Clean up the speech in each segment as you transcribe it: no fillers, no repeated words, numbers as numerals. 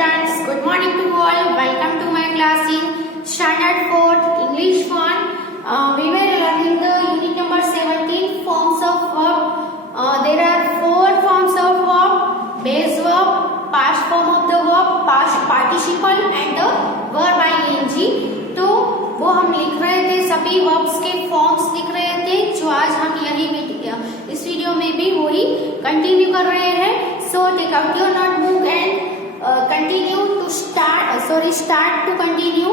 students, good morning to all. Welcome to my class in Standard 4th English 1. We were learning the unit number 17, forms of verb. There are 4 forms of verb: base verb, past form of the verb, past participle and the verb ing. तो वो हम लिख रहे थे, सभी verbs के forms लिख रहे थे, जो आज हम यही इस वीडियो में भी वही कंटिन्यू कर रहे हैं. So take out your notebook and continue to start to continue.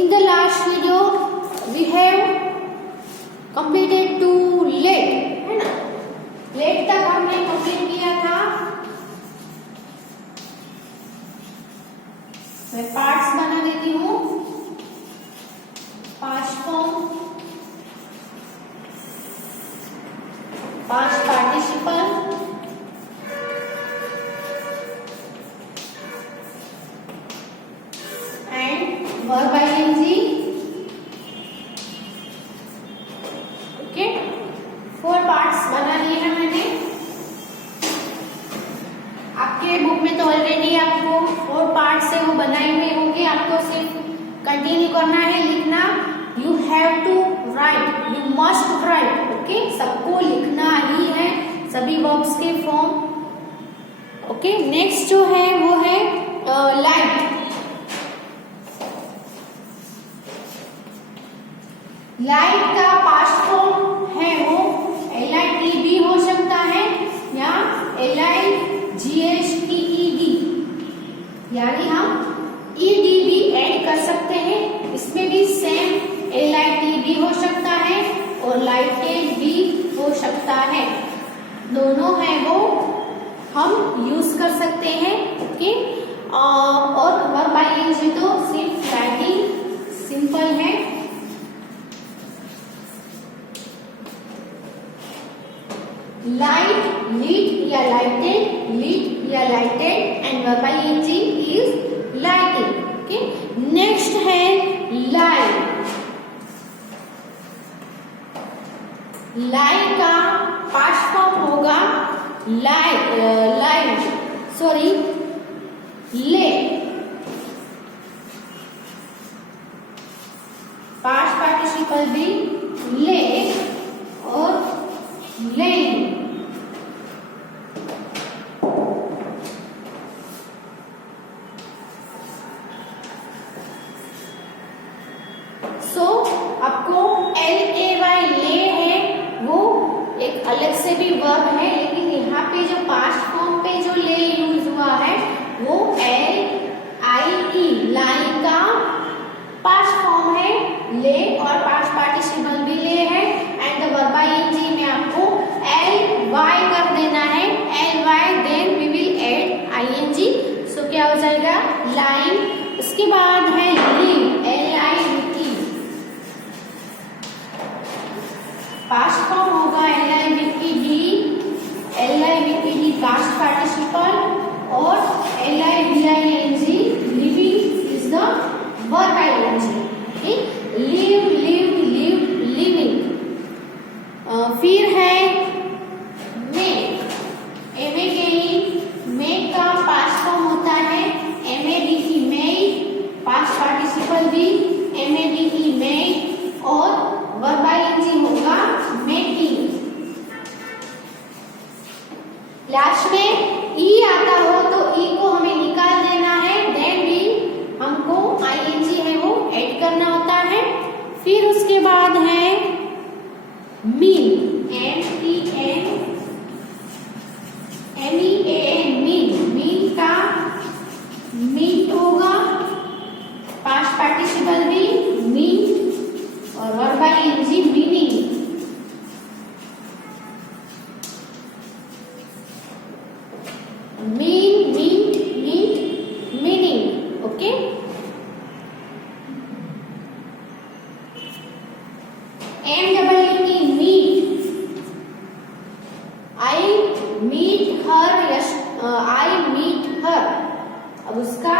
In the last video we have completed to let, है ना. let तक हमने कंप्लीट किया था. मैं पार्ट्स बना देती हूँ. Past form, past participle, and verb ING. Okay, 4 parts बना लिए हैं मैंने. आपके बुक में तो ऑलरेडी आपको 4 पार्ट्स है वो बनाए हुए होंगे. आपको सिर्फ कंटिन्यू करना है, लिखना. You have to write, you must write. Okay, सबको लिखना ही है, सभी वर्ब्स के फॉर्म. ओके, नेक्स्ट जो है वो है लाइट. लाइट का पास्ट फॉर्म है वो LIT भी हो सकता है या LIGHTED, यानी हम ED भी ऐड कर सकते हैं. इसमें भी सेम LIT भी हो सकता है और लाइटेड भी हो सकता है. दोनों है वो हम यूज कर सकते हैं. ओके, और वर्ब आईएनजी तो सिर्फ राइटिंग सिंपल है. लाइट, लीट या लाइटेड, लीट या lighted, and verb ING is lighting. Okay, next है लाइट. लाइट का पास्ट फॉर्म होगा ले. पास्ट पार्टिसिपल भी ले और लें. आपको LAY ले है वो एक अलग से भी वर्ब है, लेकिन यहाँ पे जो पास्ट फॉर्म पे जो ले यूज हुआ है वो LIE, लाई का पास्ट फॉर्म है ले, और पास्ट पार्टिसिपल भी ले है. एंड वर्ब आईएनजी में आपको LY कर देना है, LY, then we will add ING. So क्या हो जाएगा लाइन. उसके बाद है लिव, LIVE, पास्ट फॉर्म होगा LIVED, पास्ट पार्टिसिपल, और LIVING, living is the verb ING. Live, lived, lived, living. फिर है मेक. मेक का पास्ट फॉर्म होता है MADE, मेक. पास्ट पार्टिसिपल भी MADE, मेक, और वर्ब आईएनजी होगा मेकिंग. लास्ट में ई आता हो तो ई को हमें निकाल देना है, देन भी हमको आईएनजी है वो ऐड करना होता है. फिर उसके बाद है मीन, MEAN, मीन. मीन का मीट होगा, पास्ट पार्टिसिपल भी मीन, और verb ING meaning. Mean, meant, meant, meaning. Okay, MEET, meet. I meet her, I meet her. अब उसका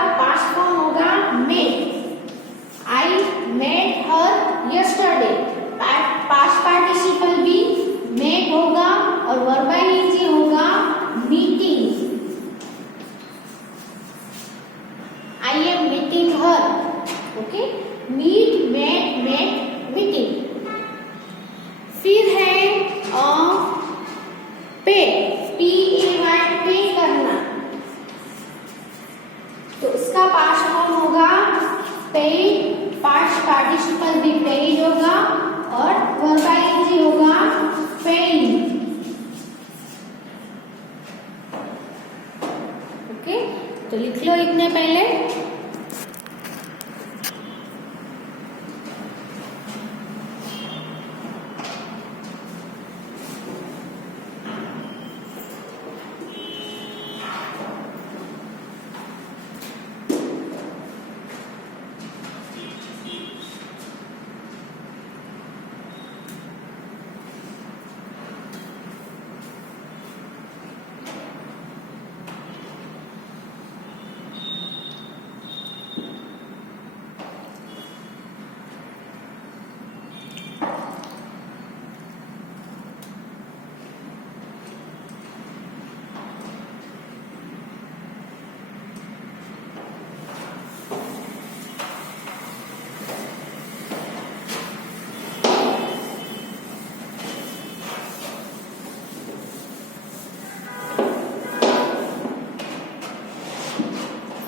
ओके, तो लिख लो इतने पहले।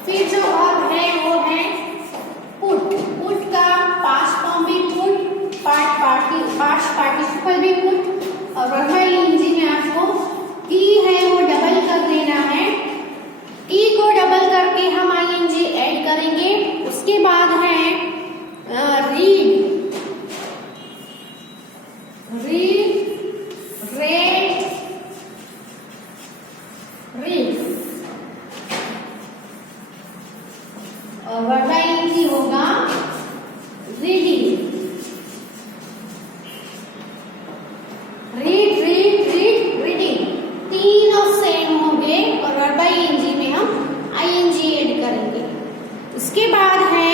फिर जो वर्ब है वो है पुट। पुट का पास्ट फॉर्म भी पुट, पास्ट पार्टिसिपल भी पुट, और वर्ब ing में आपको टी है वो डबल कर देना है। टी को डबल करके हम ing ऐड करेंगे। उसके बाद है रीड, रीड, रेड, रीड, और वर्ब ing होगा reading. Read, read, read, reading, तीनों सेम हो गए और वर्ब ing में हम ing ऐड करेंगे। उसके बाद है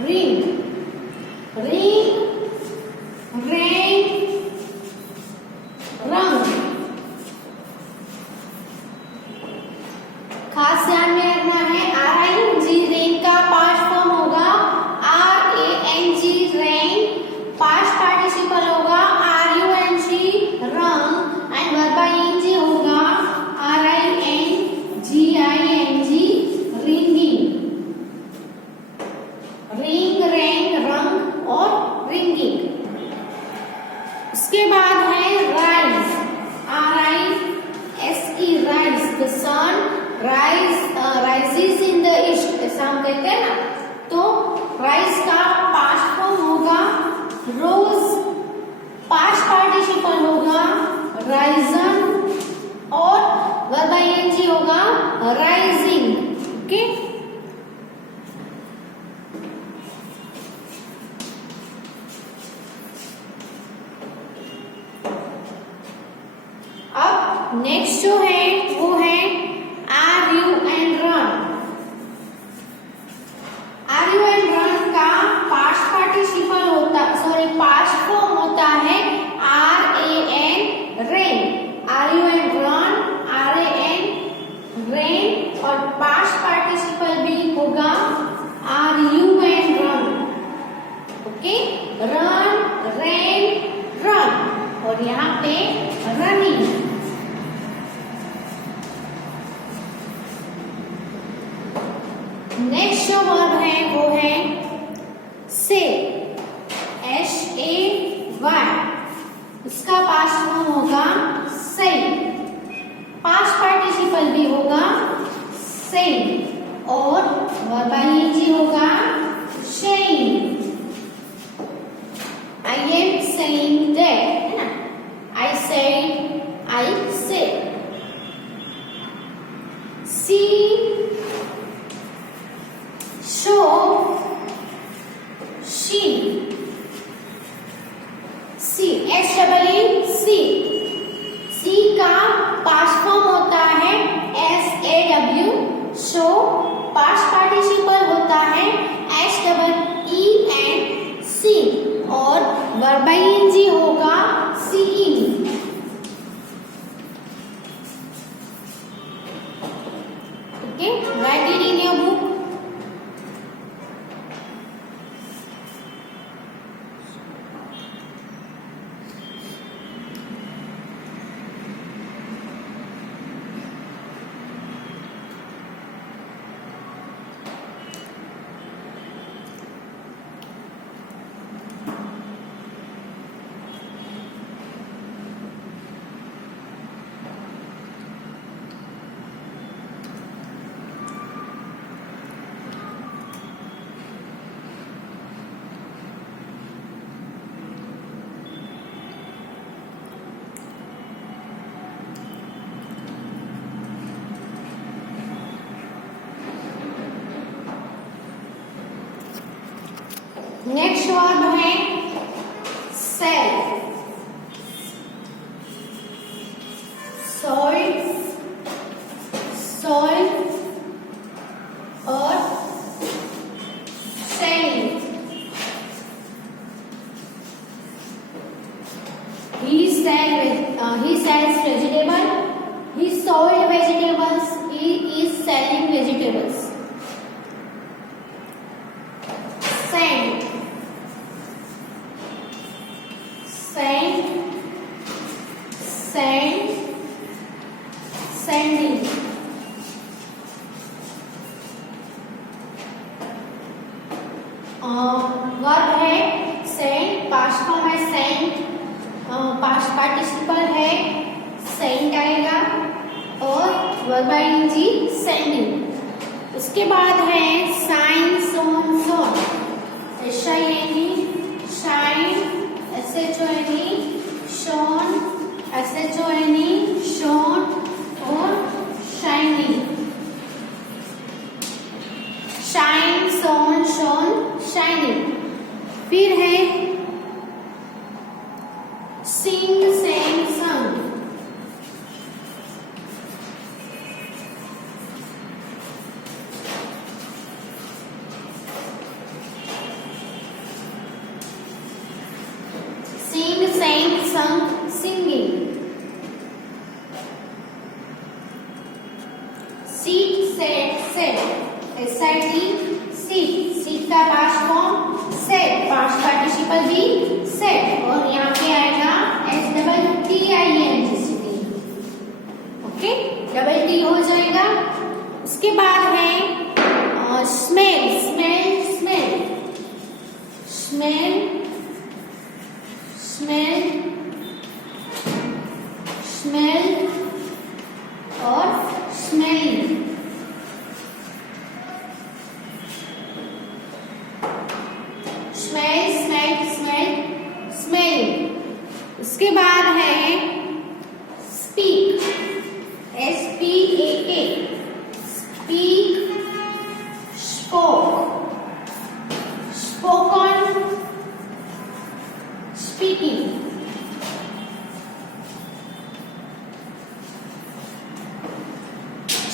रिंग, रिंग, रेन, रंग। खास ध्यान में रखना है RING, रेन का पास्ट फॉर्म होगा RANG, रेन। पास्ट पार्टिसिपल होगा RUNG, रंग, एंड वर्ब ing होगा RINGING, रिंगिंग। रिंग, रेन, रंग और रिंगिंग। उसके बाद है rise, RISE, rise. The sun rises in the east, ऐसा हम कहते हैं ना। तो राइज का पास्ट फॉर्म होगा रोज, पास्ट पार्टिसिपल होगा राइजन, और वर्ब ing होगा राइजिंग। ओके, अब नेक्स्ट जो है वो है R U N run. R U N run का पास्ट पार्टिसिपल होता, सॉरी पास्ट फॉर्म होता है RAN, ran. R U N run, RAN, ran, और पास्ट पार्टिसिपल भी होगा R U N run. Okay, run, ran, run, और यहाँ पे रनिंग। नेक्स्ट जो वर्ब है वो है से, SAY। उसका पास्ट फॉर्म होगा से, पास्ट पार्टिसिपल भी होगा से, और वर्ब ing होगा saying। I am saying that, है ना। I said, I said। See, show, she। C, SEE, C का पास्ट फॉर्म होता है SAW, शो। पास्ट पार्टिसिपल होता है SEENC, और वर्ब ing होगा seeing। Okay, right it in your book. Next verb है सेल, सॉल्ट, सॉल्ट और selling. He sells vegetable. He sold vegetables. He is selling vegetables. Send, send, send, sending. Verb है send, past form है sent, past participle है sent आएगा और verb I N G sending. उसके बाद है shine, shone, shone, SINE, shine, SHONE, shone, SHONE, shone और shining. Shine, shone, shone, shining. फिर है sing, sang, sung, sing, sang, sung, singing. Sit, sat, sat, SIT, sit, sit का past form sat, past participle भी sat और यहाँ पे आएगा STTING, okay, double T हो जाएगा। उसके बाद है smell, smell, smell, smell, smell, smell और smelling. Smell, smell, smell, smelling. उसके बाद है speak, SPAK, speak, spoke, spoken, speaking.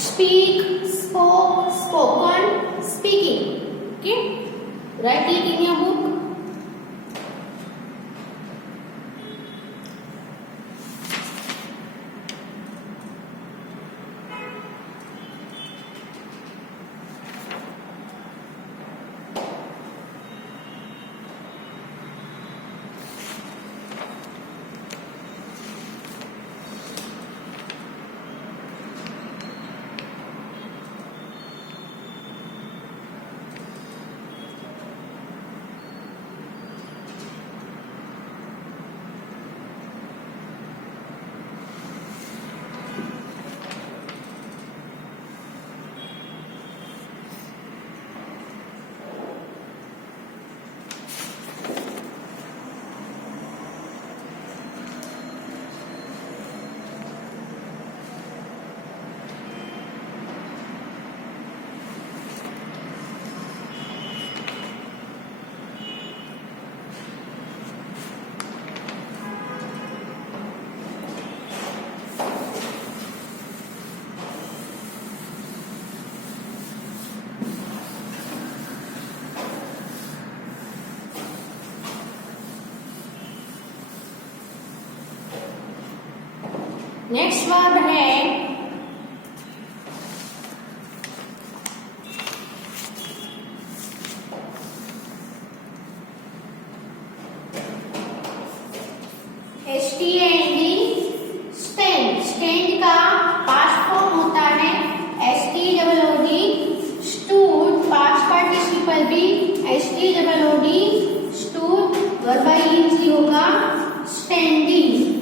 Speak, spoke, spoken, speaking. Okay, write it in your book. Next verb है STAND, स्टैंड। स्टैंड का past form होता है STOOD, stood, past participle भी STOOD, stood, verb ING होगा standing.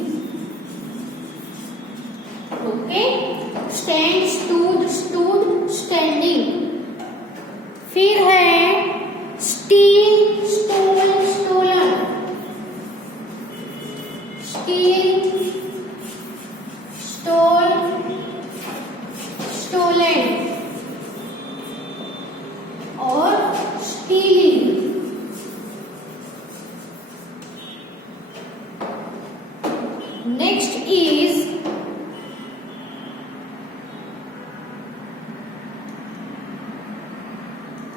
Okay, stand, stood, stood, standing. फिर है steal, stole, stolen, steal, stole, stolen और stealing. Next is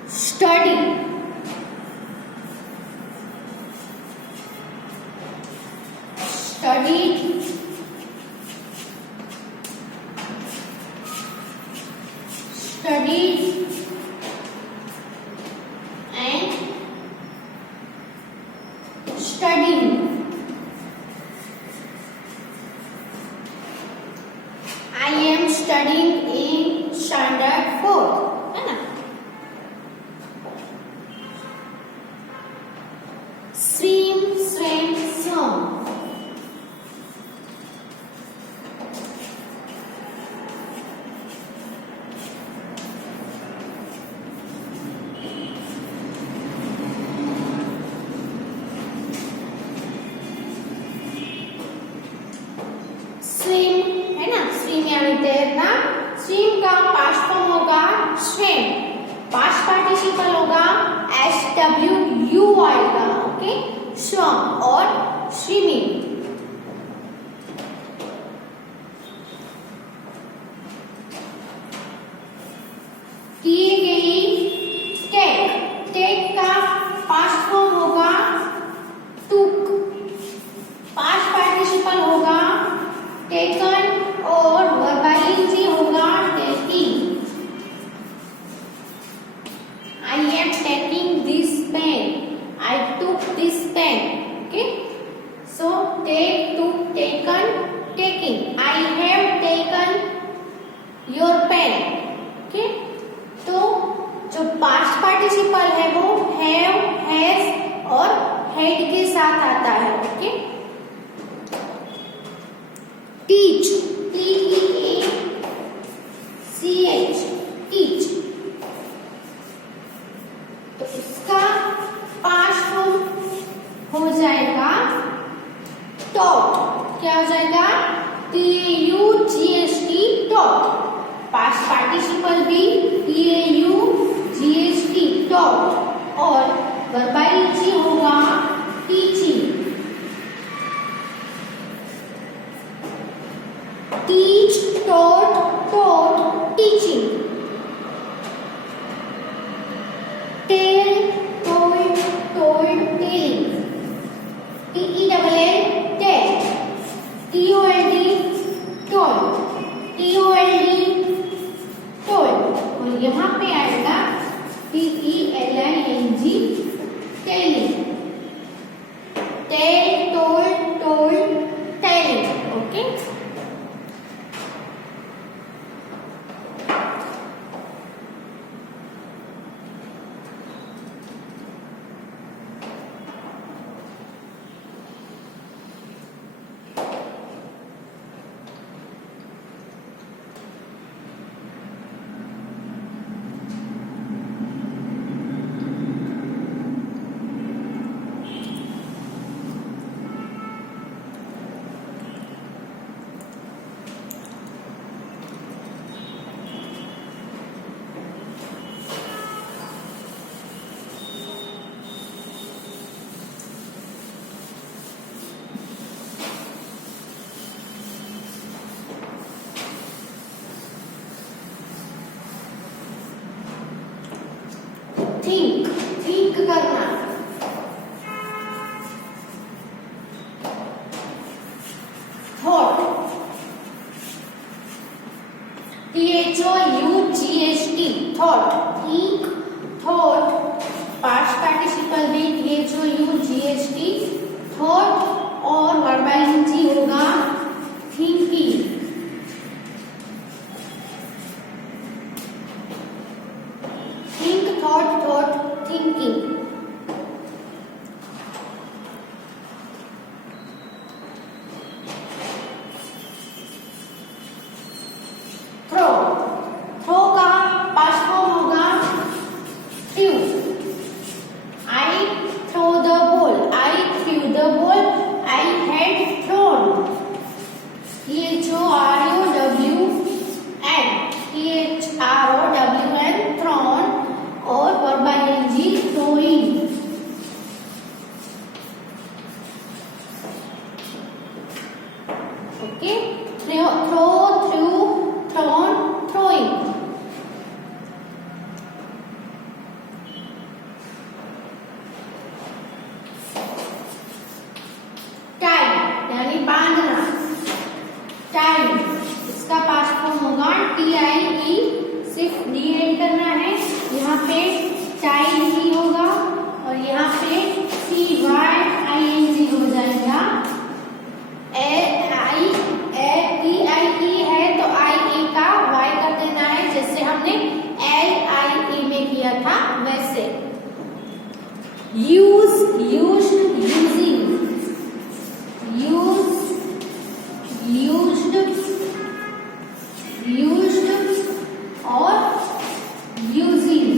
study. Studied. Studied and studying. I am studying in standard 4. है ना? Swim, swam, swum. Swim है ना, swim यानी तैरना. स्विम का पास्ट फॉर्म होगा स्विम. पास्ट पार्टिसिपल होगा SWU आएगा. ओके, स्वम और स्विमिंग. किए गई टेक. टेक का पास्ट फॉर्म होगा टूक. पास्ट पार्टिसिपल होगा टेकन और वर्बालिटी होगा taking. I am taking this pen. I took this pen. Okay. So take, took, taken, taking. I have taken your pen. Okay. तो जो पास्ट पार्टिसिपल है वो have, has और had के साथ आता है. ओके. Teach, TEACH, teach. तो इसका पास्ट फॉर्म हो जाएगा taught. क्या हो जाएगा? TAUGHT, taught. पास्ट पार्टिसिपल भी TAUGHT, taught. और वर्बालिटी होगा teaching. Teach, taught, teaching. Tell, told, telling. TELL, tell. TOLD, told. told. और यहाँ पे आएगा TELLING, telling. Tell, told, telling. Okay. Think करना. Thought, THOUGHT, thought. Think, thought. Past participle भी THOUGHT, थॉट. और वर्बालिटी होगा thinking. thought, thinking. Throw. Throw का पास्ट फॉर्म होगा threw. I throw the ball. I okay, throw, threw, thrown, throwing. Tie यानी बांधना, tie इसका पास्ट फॉर्म होगा TIE, सिर्फ डी ऐड करना है, यहाँ पे टाई ही होगा और यहाँ पे CYING हो जाएगा। TIE है तो IA का Y कर देना है, जैसे हमने LIE में किया था वैसे। Use, used, using, use, used, used और using,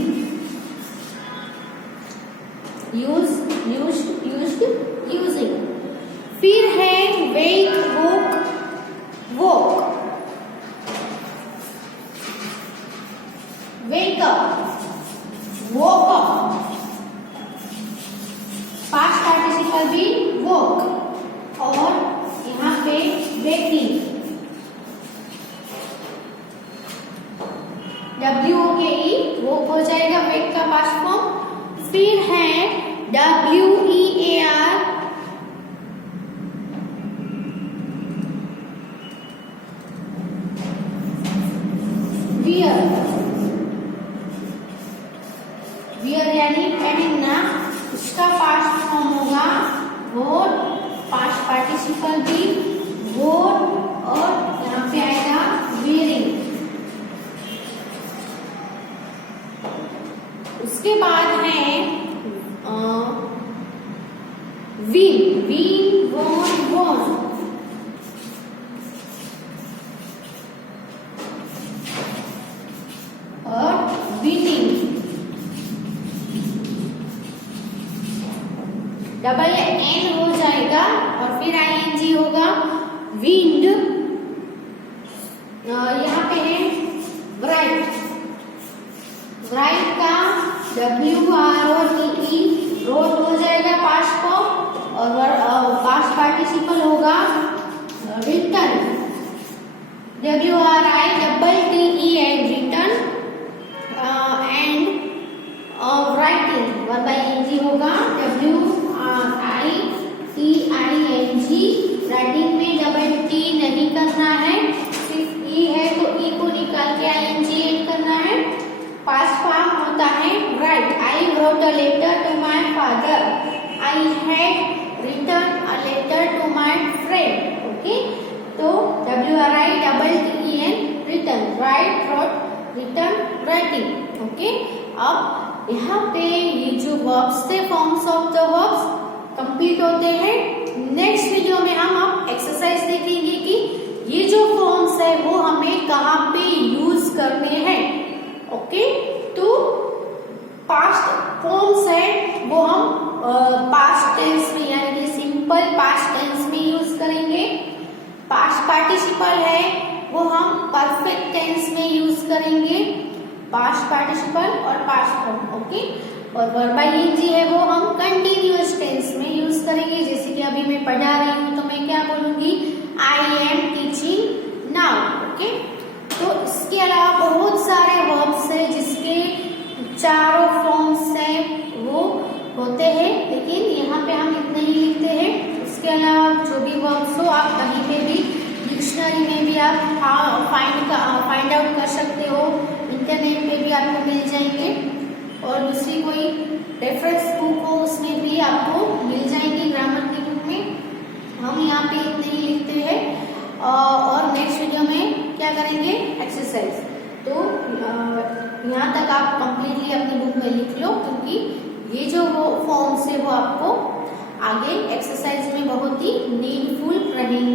use, used, used, using. फिर है wake, woke, woke, wake up, woke up, past participle भी वोक, और यहाँ पे वेकिंग, WOKE वोक हो जाएगा वेक का पास्ट फॉर्म। फिर है WEAR, वियर, वियर यानी पहनना, उसका पास्ट फॉर्म होगा वोर, पास्ट पार्टिसिपल भी वोर, और यहाँ पे आएगा वेयरिंग। उसके बाद है विन, विन, वॉन, वॉन, और विनिंग, डबल N हो जाएगा और फिर ING होगा। विंड, यहाँ पे है ब्राइट, ब्राइट का WROTE रोड हो जाएगा पास्ट फॉर्म, और पास्ट पार्टिसिपल होगा return, WRITTEN, return, and writing VING होगा WRITING। राइटिंग में डबल T नहीं करना है, सिर्फ E है तो E को निकाल के ING ऐड करना है। पास्ट फॉर्म होता है right, I wrote a letter to my father, I had written a letter to my friend, okay. तो WRITTEN, return, right, wrote, return, writing, okay. अब यहाँ पे ये जो वर्ब्स थे, forms of the verbs complete होते हैं। नेक्स्ट वीडियो में हम अब एक्सरसाइज देखेंगे कि ये जो फॉर्म्स है वो हमें कहाँ पे यूज करने हैं, ओके। तो पास्ट फॉर्म्स है वो हम पास्ट टेंस में यानी कि सिंपल पास्ट टेंस में यूज करेंगे। पास्ट पार्टिसिपल है वो हम परफेक्ट टेंस में यूज करेंगे, पास्ट पार्टिसिपल और पास्ट फॉर्म, ओके। और वर्ब ING है वो हम कंटिन्यूअस टेंस में यूज करेंगे, जैसे कि अभी मैं पढ़ा रही हूँ तो मैं क्या बोलूंगी, I am teaching now, okay. तो इसके अलावा बहुत सारे वर्ब्स है जिसके चारों फॉर्म्स है वो होते हैं, लेकिन यहाँ पे हम इतने ही लिखते हैं। उसके अलावा जो भी वर्ब्स हो आप कहीं पे भी डिक्शनरी में भी आप फाइंड आउट कर सकते हो, इंटरनेट पे भी आपको मिल जाएंगे, और दूसरी कोई रेफरेंस बुक हो उसमें भी आपको मिल जाएंगे, ग्रामर की बुक में। हम यहाँ पे इतने ही लिखते हैं, और नेक्स्ट वीडियो में क्या करेंगे, एक्सरसाइज। तो यहाँ तक आप कंप्लीटली अपनी बुक में लिख लो, क्योंकि ये जो वो फॉर्म्स है वो आपको आगे एक्सरसाइज में बहुत ही नीडफुल रहेंगे।